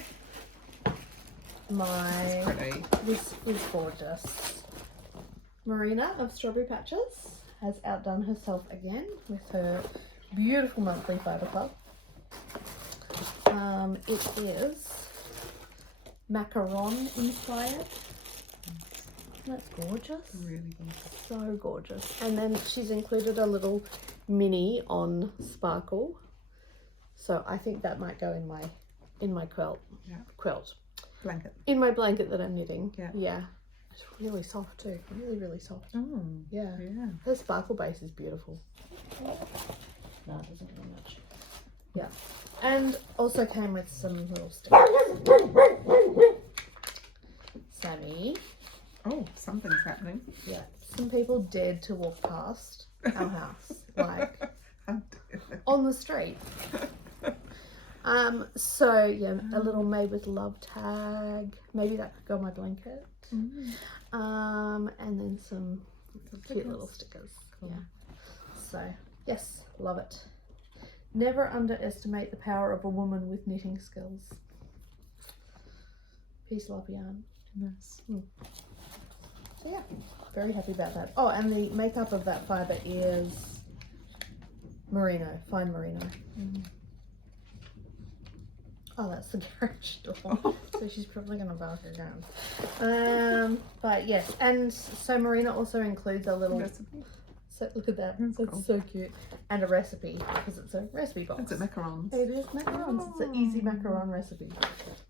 this is gorgeous. Marina of Strawberry Patches has outdone herself again with her beautiful monthly fibre club. It is macaron inspired. That's gorgeous. Really gorgeous. So gorgeous. And then she's included a little mini on sparkle. So I think that might go in my quilt. Yeah. Quilt. blanket. In my blanket that I'm knitting. Yeah. Yeah. It's really soft too. Really, really soft. Oh. Yeah. Yeah. Her sparkle base is beautiful. No, it doesn't really much. Yeah. And also came with some little stickers. Sammy. Oh, something's happening. Yeah. Some people dared to walk past our house. Like on the street. So yeah, a little made with love tag. Maybe that could go on my blanket. And then some cute little stickers. Cool. Yeah. So yes, love it. Never underestimate the power of a woman with knitting skills. Peace, love, yarn. Nice. So yeah, very happy about that. Oh, and the makeup of that fibre is merino, fine merino. Oh, that's the garage door. So she's probably going to bark around. But yes, and so merino also includes a little Recipe. So look at that. That's That's cool. so cute. And a recipe because it's a recipe box. It's a macarons. It is macarons. It's an easy macaron recipe.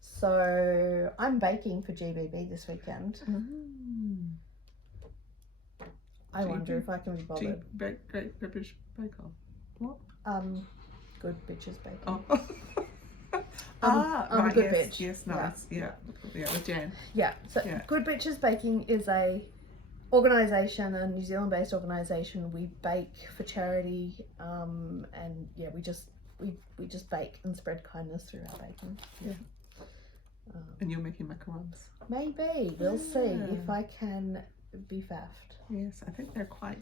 So I'm baking for GBB this weekend. I wonder if I can be bothered. Great British Bake Off. Good bitches baking. Oh. I'm a good yes, bitch. Yes, nice. Yeah, with Jan. Yeah. So Yeah. Good Bitches Baking is a organisation, a New Zealand based organisation. We bake for charity, and yeah, we just bake and spread kindness through our baking. Yeah. And you're making macarons. Maybe we'll see if I can be faffed. Yes, I think they're quite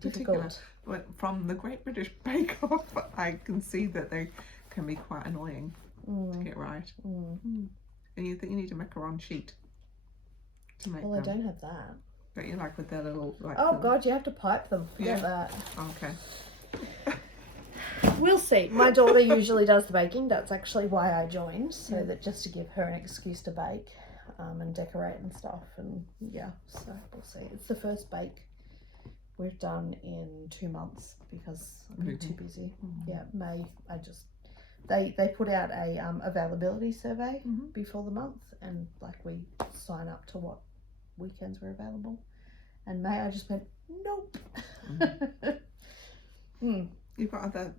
Difficult. particular. From the Great British Bake Off, I can see that they can be quite annoying to get right. And you think you need a macaron sheet to make Well, I them. don't have that. Don't you, like with their little like? Oh God, you have to pipe them. Forget that. Okay. We'll see. My daughter usually does the baking. That's actually why I joined, so that just to give her an excuse to bake and decorate and stuff. And yeah, so we'll see. It's the first bake we've done in 2 months because I've been too busy. Yeah, May. They put out a availability survey before the month, and like we sign up to what weekends were available. And May, I just went nope. You've got other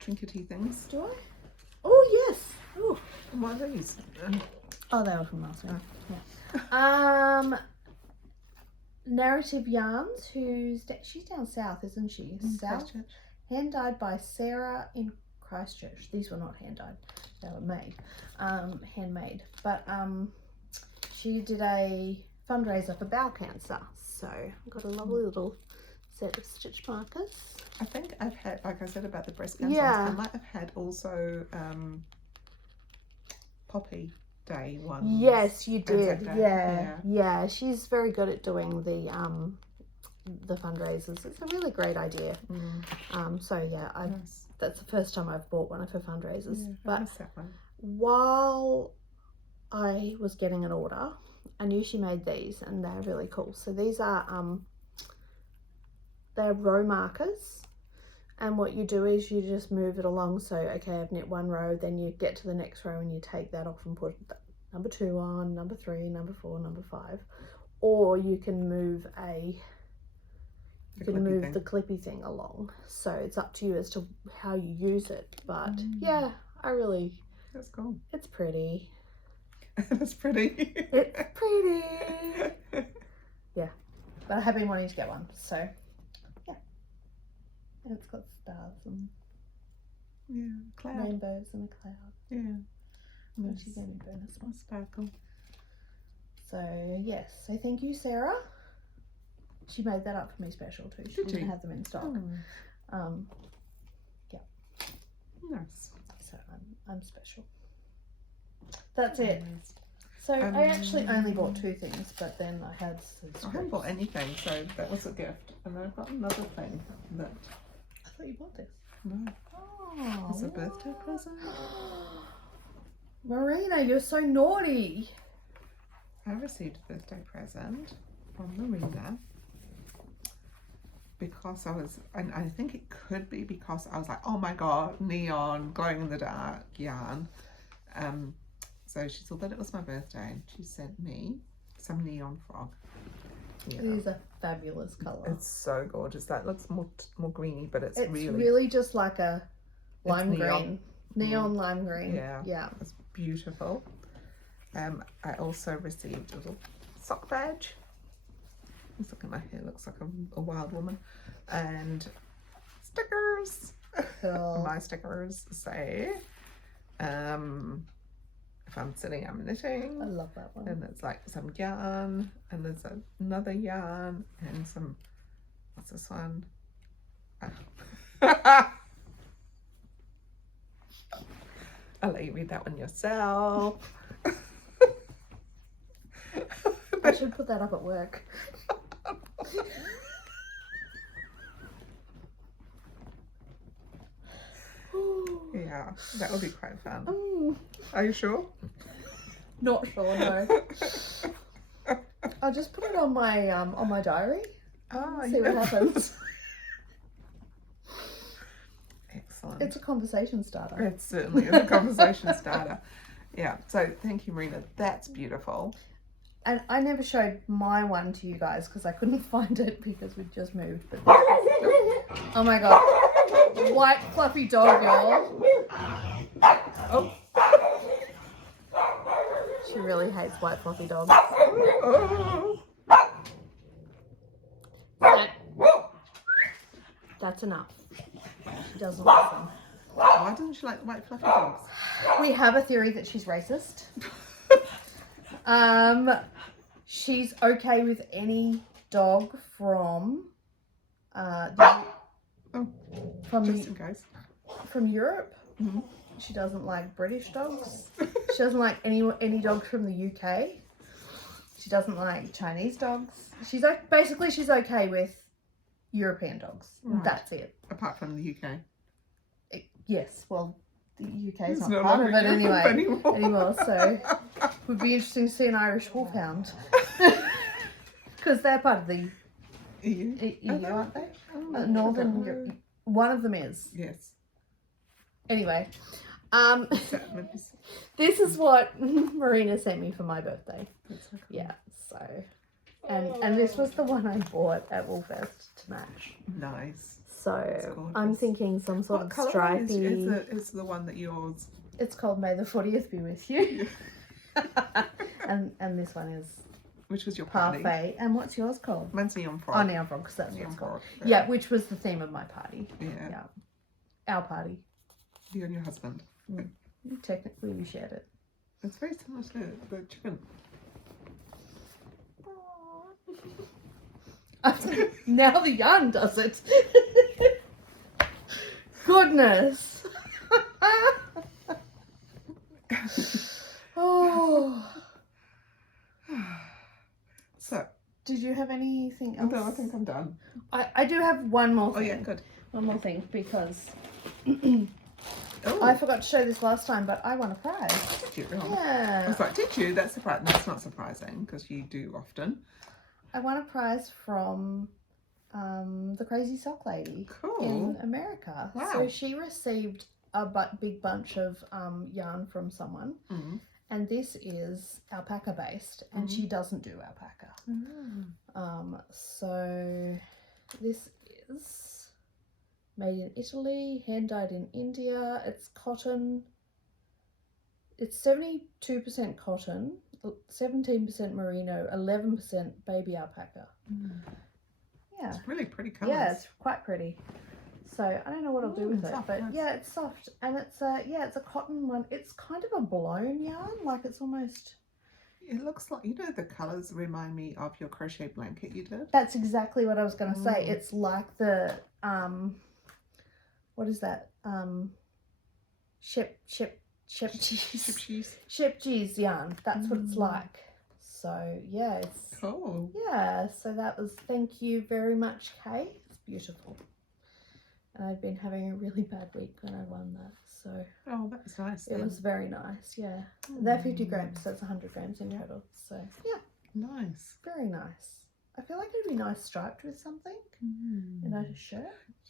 trinkety things. Do I? Oh yes. Oh, what are these? Oh, they were from last week. Yeah. Narrative Yarns, she's down south, isn't she? South. Christchurch. Hand dyed by Sarah in Christchurch. These were not hand dyed; they were made, handmade. But she did a fundraiser for bowel cancer, so I've got a lovely little set of stitch markers. I think I've had, like I said about the breast cancer, Yeah. I might have had also Poppy Day ones. Yes, you did. Anzac Day, Yeah. She's very good at doing the fundraisers. It's a really great idea. So yeah, Nice. that's the first time I've bought one of her fundraisers. Yeah, I But missed that one. while I was getting an order, I knew she made these, and they're really cool. So these are they're row markers. And what you do is you just move it along. So, okay, I've knit one row, then you get to the next row and you take that off and put number 2 on, number 3, number 4, number 5. Or you can move the clippy thing along. So it's up to you as to how you use it. But yeah, That's cool. it's pretty. That's pretty. It's pretty. Yeah, but I have been wanting to get one, so yeah. And it's got stars and Cloud. rainbows and a cloud. Yeah. And Nice. she's only bonus one. Sparkle. So yes, so thank you, Sarah. She made that up for me special too. She Did didn't she? have them in stock. Nice. So I'm special. That's it. Nice. So I actually only bought 2 things, but then I had some I haven't bought anything, so that was a gift. And I've got another thing that I thought you bought this. no, Oh, it's a birthday present. Marina, you're so naughty. I received a birthday present from Marina because and I think it could be because I was like, oh my god, neon, glowing in the dark yarn. So she saw that it was my birthday and she sent me some neon frog. Yeah. It is a fabulous colour. It's so gorgeous. That looks more greeny, but it's really... really just like a lime neon. green. Neon lime green. Yeah. Yeah. It's beautiful. I also received a little sock badge. Look at my hair, looks like a wild woman. And stickers. Cool. My stickers say, if I'm sitting, I'm knitting. I love that one. And it's like some yarn, and there's another yarn, and some, what's this one? I'll let you read that one yourself. I should put that up at work. Yeah, that would be quite fun. Mm. Are you sure? Not sure, no. I'll just put it on my diary. See what happens. Excellent. It's a conversation starter. It certainly is a conversation starter. Yeah, so thank you, Marina. That's beautiful. And I never showed my one to you guys because I couldn't find it because we'd just moved. But oh my god. White fluffy dog, y'all. Oh. She really hates white fluffy dogs. Oh. That's enough. She doesn't listen. Why doesn't she like white fluffy dogs? We have a theory that she's racist. She's okay with any dog from Just in case. from Europe. Mm-hmm. She doesn't like British dogs. She doesn't like any dogs from the UK. She doesn't like Chinese dogs. She's like basically she's okay with European dogs. Right. That's it. Apart from the UK. Yes, well, the UK is It's not no part of longer it Europe anymore. So it would be interesting to see an Irish wolfhound because they're part of the EU, aren't they? Oh, Northern Europe. One of them is. Yes. Anyway, Maybe this is what Marina sent me for my birthday. that's so cool. Yeah, so and this was the one I bought at Woolfest to match. Nice. So I'm thinking some sort What of colour stripy. is the one that yours? It's called May the 40th be with you. and this one is Which was your party? parfait. And what's yours called? Mine's neon frog. Oh, neon frog, because that's what Neon it's called. frog. Yeah, which was the theme of my party. Yeah. Yeah. Our party. You and your husband. Technically, we shared it. It's very similar to the chicken. Now the yarn does it. Goodness. Oh. So, Did you have anything else? no, I think I'm done. I do have one more Oh thing. yeah, good. One more thing because Oh, I forgot to show this last time, but I won a prize. did you? I Yeah. was like, did you? That's surprising. That's not surprising because you do often. I won a prize from the Crazy Sock Lady Cool. in America. Wow. So she received a big bunch of yarn from someone, Mm. and this is alpaca based, and she doesn't do alpaca. So this is made in Italy, hand dyed in India. It's cotton. It's 72% cotton, 17% merino, 11% baby alpaca. Yeah. It's really pretty colours. Yeah, it's quite pretty. So I don't know what I'll do with it, soft, but nice. yeah, it's soft, and it's a cotton one. It's kind of a blown yarn, like it's almost. It looks like, you know, the colours remind me of your crochet blanket you did. That's exactly what I was going to say. It's like the what is that? Shepgees yarn. That's what it's like. So yeah, it's Cool. yeah. So that was. Thank you very much, Kay. It's beautiful. And I'd been having a really bad week when I won that, so Oh, that was nice. it was very nice. Yeah, they're 50 grams, so it's 100 grams in total. So yeah, nice. very nice. I feel like it'd be nice striped with something. A nice shirt,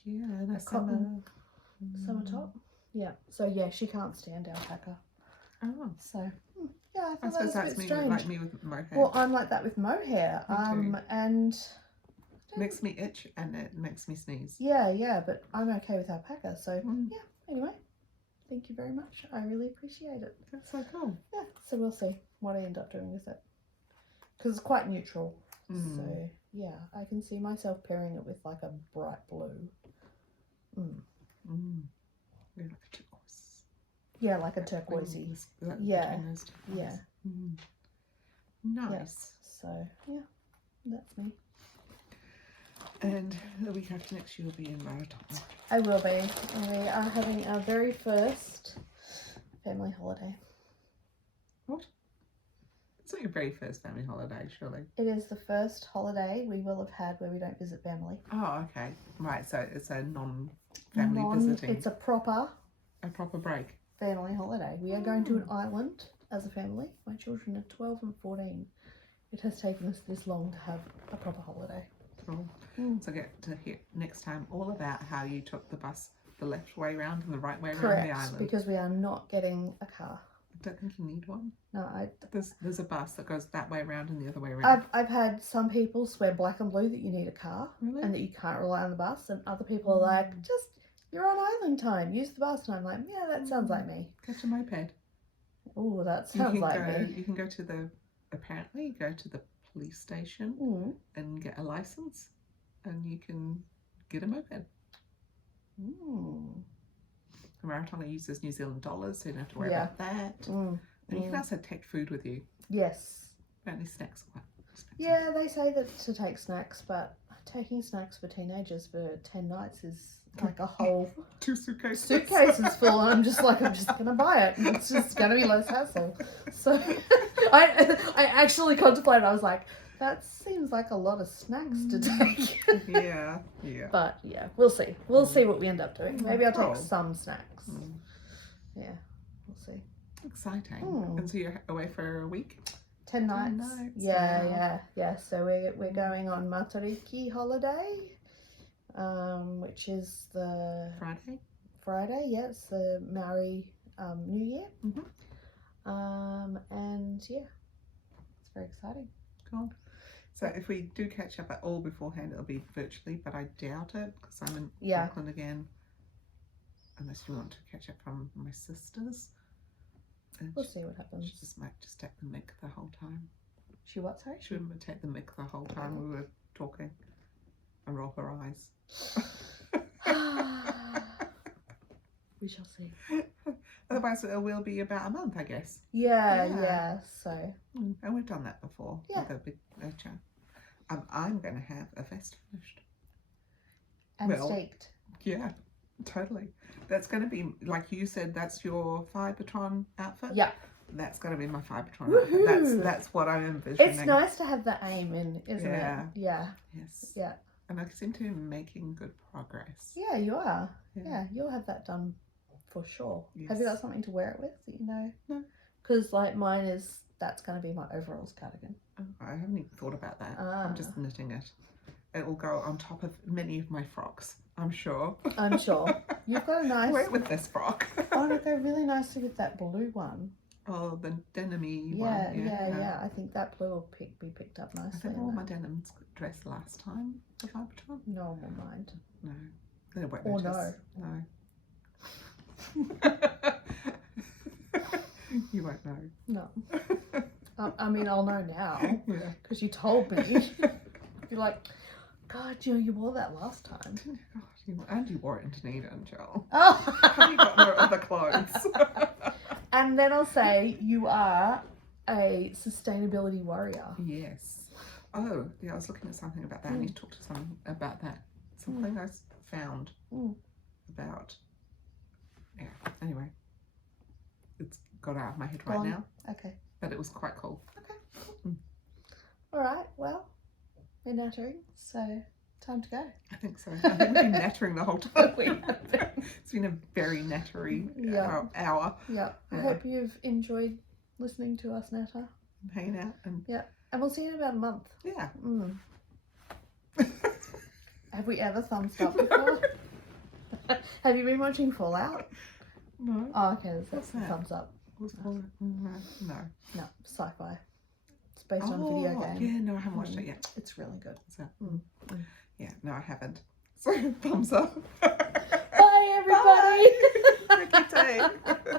Yeah, and a cotton summer top. Yeah. So yeah, she can't stand alpaca. Oh, So Yeah, I I thought that suppose was a that's bit me, strange. like me with mohair. Well, I'm like that with mohair. Me too. And Makes me itch and it makes me sneeze. yeah, but I'm okay with alpaca. So Mm. yeah. Anyway, thank you very much. I really appreciate it. That's so cool. Yeah. So we'll see what I end up doing with it because it's quite neutral. Mm. So yeah, I can see myself pairing it with like a bright blue. Yeah, like a turquoise. Yeah, like a turquoisey. Yeah. Between those two Yeah. colours. Nice. So yeah, that's me. And the week after next, you will be in Rarotonga. I will be. We are having our very first family holiday. What? It's not your very first family holiday, surely. It is the first holiday we will have had where we don't visit family. Oh, okay. Right, so it's a non-family visiting. It's a proper break. family holiday. We are going to an island as a family. My children are 12 and 14. It has taken us this long to have a proper holiday. Cool. So I get to hear next time all about how you took the bus the left way round and the right way around the island. Because we are not getting a car. I don't think you need one. No, There's a bus that goes that way around and the other way around. I've had some people swear black and blue that you need a car and that you can't rely on the bus, and other people are like, just you're on island time, use the bus. And I'm like, yeah, that sounds like me. Get a moped. Oh, that sounds like me. You can go to the police station and get a license, and you can get a moped. Rarotonga uses New Zealand dollars, so you don't have to worry about that. And you can also take food with you. Yes. Apparently snacks are quite expensive. Yeah, they say that to take snacks, but taking snacks for teenagers for 10 nights is like a whole 2 suitcases. Suitcases full, and I'm just gonna buy it. It's just gonna be less hassle. So I actually contemplated. I was like, that seems like a lot of snacks to take. Yeah. But yeah, we'll see. We'll see what we end up doing. Maybe I'll take some snacks. Yeah, we'll see. Exciting. And so you're away for a week? 10 nights. 10 nights. Yeah. So we're going on Matariki holiday, which is the Friday. Yeah, it's the Maori New Year. And yeah, it's very exciting. Cool. So if we do catch up at all beforehand, it'll be virtually, but I doubt it because I'm in Auckland again. Unless you want to catch up from my sisters. And we'll see what happens. She might just take the mic the whole time. She what, sorry? She would take the mic the whole time we were talking and roll her eyes. We shall see. Otherwise it will be about a month, I guess. Yeah, so. And we've done that before. Yeah. With a big chat. I'm going to have a vest finished. And staked. Yeah, totally. That's going to be, like you said, that's your Fire Patron outfit? Yeah. That's going to be my Fire Patron outfit. That's what I'm envisioning. It's nice to have the aim in, isn't it? Yeah. Yes. Yeah. And I seem to be making good progress. Yeah, you are. Yeah, you'll have that done for sure. Yes. Have you got something to wear it with that you know? No. Because like mine is, that's going to be my overalls cardigan. Oh, I haven't even thought about that. I'm just knitting it. It will go on top of many of my frocks, I'm sure. I'm sure. You've got a nice... Wear it with this frock. Oh, it'll go really nicely with that blue one. Oh, the denim-y one. Yeah. Yeah. I think that blue will be picked up nicely. I think all my denims dressed last time for Fire Patron. No one will mind. No. They won't or notice. No. You won't know. No. I mean, I'll know now. Yeah. Because you told me. You're like, God, you wore that last time. And you wore it in Dunedin, Jill. Oh. Have you got no other clothes? And then I'll say you are a sustainability warrior. Yes. Oh, yeah, I was looking at something about that. I need to talk to someone about that. Something I found about... Yeah, anyway. It's got out of my head right now. Okay. But it was quite cool. Okay, cool. All right, well, we're nattering, so time to go. I think so. I think we've been nattering the whole time. We have been. It's been a very nattery hour. Yeah. I hope you've enjoyed listening to us natter. Hanging out. And and we'll see you in about a month. Yeah. Have we ever thumbs up before? Have you been watching Fallout? No. Oh, okay, that's a thumbs up. What's it called? No. No, sci-fi. It's based on a video game. Yeah, no, I haven't watched it yet. It's really good. So, Mm. yeah, no, I haven't. So, thumbs up. Bye, everybody. Bye. Have a good day.